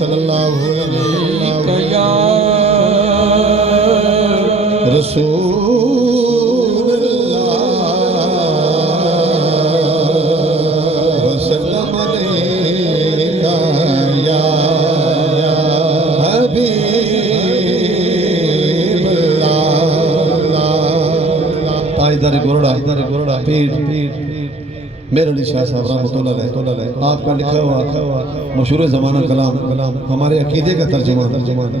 सल्लल्लाहु अलैहि या रसूलल्लाह वसल्लम अलैका या हबीबल्लाह। ताजदार गोरड़ा पीर मेरे अली शाह साहब रहमतुल्लाह अलैह आपका लिखा हुआ मशहूर ज़माना कलाम हमारे अकीदे का तर्जुमा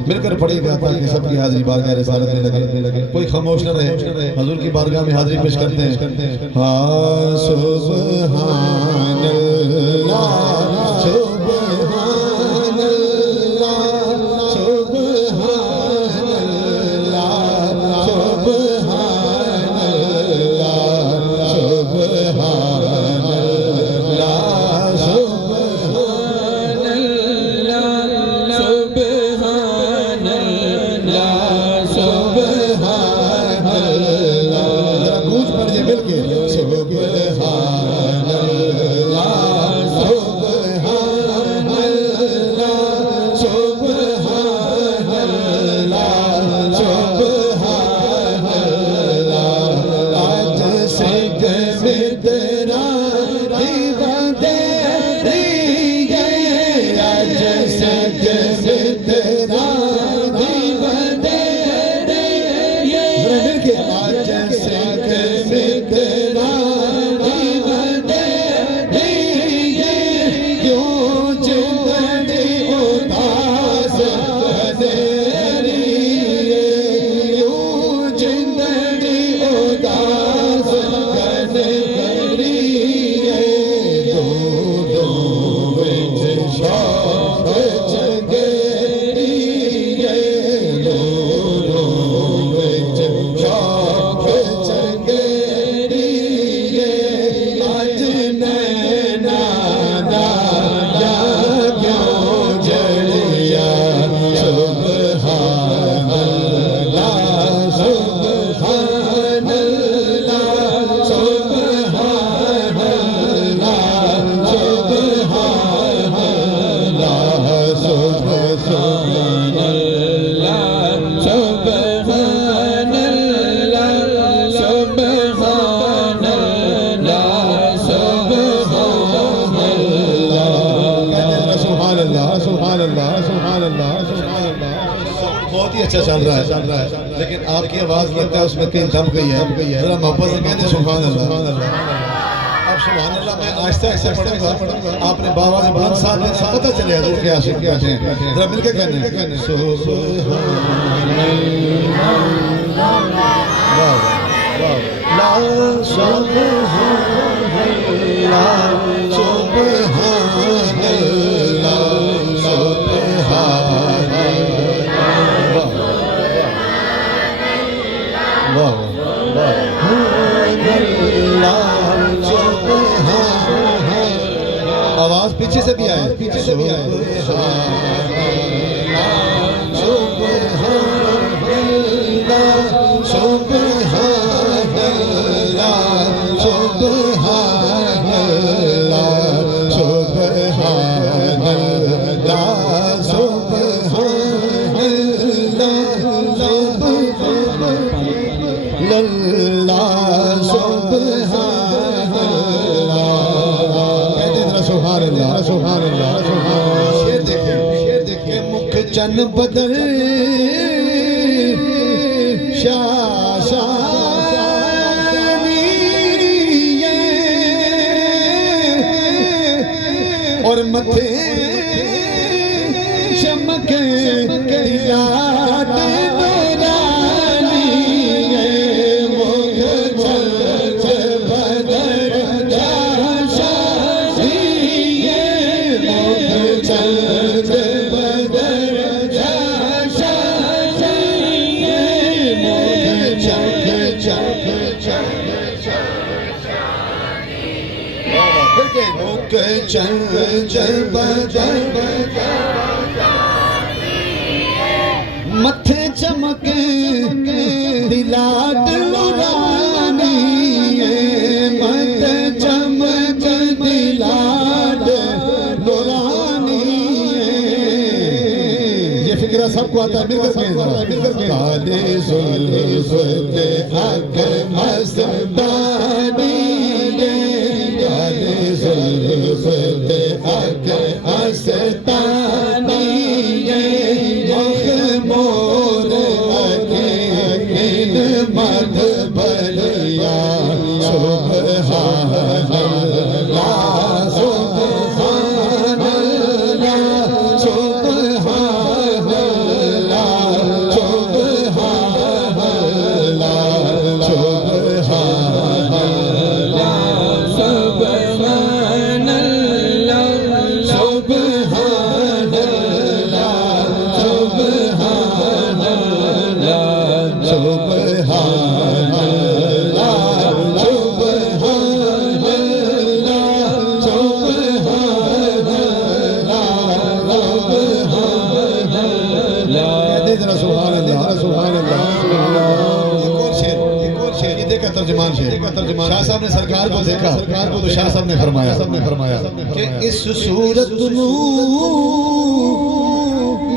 मिलकर पढ़ेगा ताकि सबकी हाजिरी बारगाह रिसालत में लगे। कोई खामोश न रहे, हुजूर की बारगाह में हाजिरी पेश करते हैं। हाँ सुब्हानल्लाह बहुत ही अच्छा चल रहा है, लेकिन आपकी आवाज़ लगता है उसमें कहीं दम गई है। जरा मोहब्बत से कहते सुभान अल्लाह। अब सुभान अल्लाह मैं आहिस्ता आहिस्ता पढ़ूंगा, आपने बाबा से बुलंद साथ में पता चले हजूर के आशिक क्या हैं। जरा मिलके कहने आवाज पीछे से भी आए, पीछे से भी आए। शेर देखे मुख चन बदल शाशानी और मथे चमके याद मथे चमके दिलाट नूरानी मथे चमक दिलाट नूरानी जिक्र सबको आता है, मिलकर कहें जरा, मिलकर कहें। काले जुल्फ़े हक मस्तानी ये, काले जुल्फ़े हक मस्तानी ये, मोर अकील मद बलिया सुबहान अल्लाह सुबहान अल्लाह सुबहान अल्लाह सुबहान अल्लाह सुबहान अल्लाह सुबहान अल्लाह सुबहान अल्लाह सुबहान अल्लाह सुबहान तर्जमान शाह साहब ने सरकार को देखा, तो शाह साहब ने फरमाया कि इस सूरत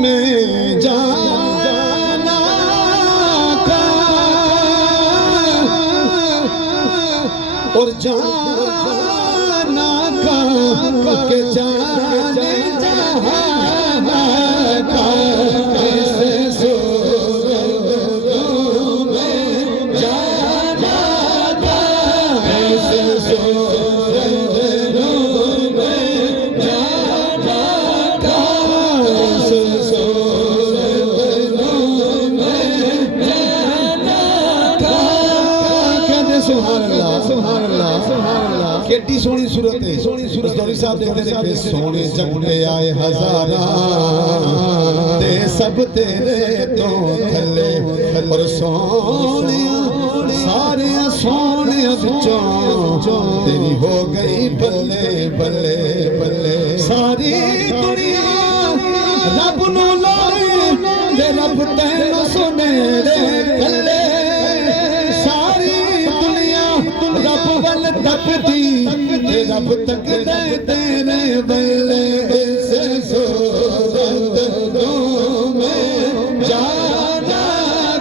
में जाना का और जाना का के जाने जहाना का, इस सूरत में जाना का, इस सूरत में जाना का, इस सूरत में जाना का। कहते सुभान अल्लाह सुभान अल्लाह सुभान अल्लाह। केडी सोहनी सूरत है, सोहनी सूरत। दौरी साहब देखते ने कि सोने जगते आए हजारा ते सब तेरे तो थले, और सोनिया सारे सोने बिचों तेरी हो गई बल्ले बल्ले बल्ले। सारी दुनिया रब नू लाए ते रब तैनू सुने रे कल्ले। सारी दुनिया रब वल तकदी ते रब तकदे तेरे बल्ले। इस सूरत में जाना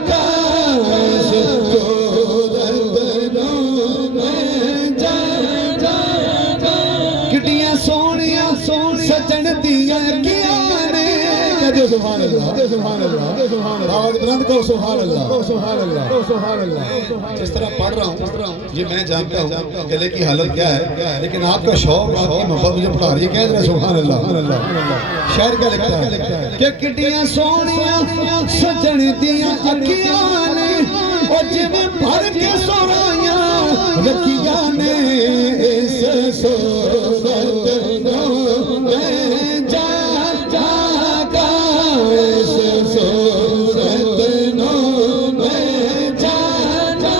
का, इस सूरत में जाना का। किड्डियां सोहणियां सजन दियां अखियां ने। कहते सुभान अल्लाह सुभान अल्लाह सुभान अल्लाह। आवाज़ बुलंद करो सुभान अल्लाह सुभान अल्लाह सुभान अल्लाह। जिस तरह पढ़ रहा हूँ ये मैं जानता हूँ गले की हालत क्या है, लेकिन आपका शौक आपकी मोहब्बत मुझे पढ़ा रही है। कह रहे सुभान अल्लाह। शायर क्या लिखता है कि किड्डियां सोहणियां सजन दियां अखियां ने, और जिवें भर के सोहराइयां रखियां ने। इस सूरत में जाना का, इस सूरत में जाना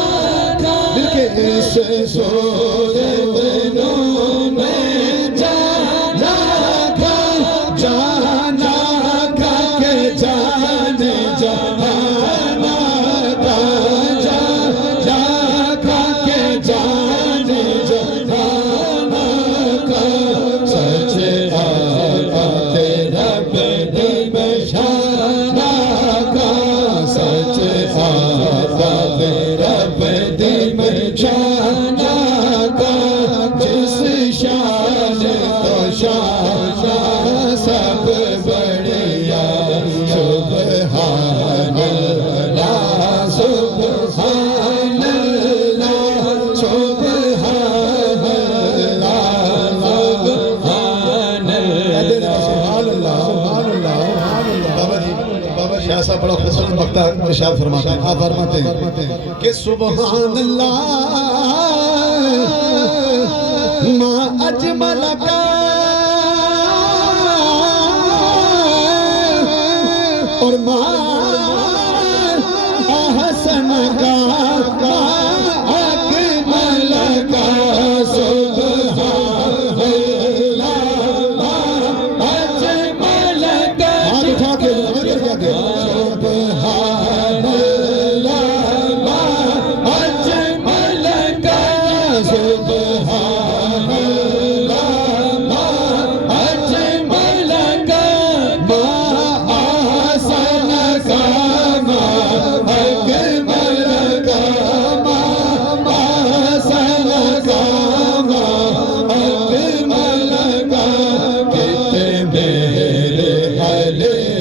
का, बिल्कुल इस सूरत में जाना का, जाना का के जाने जहाना का, जाना का के जाने जहाना का। सच्चे आका तेरा बेदी बशाना का, सच्चे आका तेरा बेदी बशाना का। जिस शान तो शान सब बढ़िया सुबहान अल्लाह सुबहान अल्लाह सुबहान अल्लाह सुबहान अल्लाह सुभान अल्लाह। बाबा शाह साहब बड़ा खूबसूरत वक्ता इरशाद फरमाते हैं। आप फरमाते हैं कि सुबहान अल्लाह मा अजमल का, और मा अहसन का, अकमल का। सुबहान अल्लाह मा अजमल का। हाथ उठा के क्या दे। सुबहान अल्लाह मा अजमल का, सुबहान अल्लाह मा अजमल का। मा चले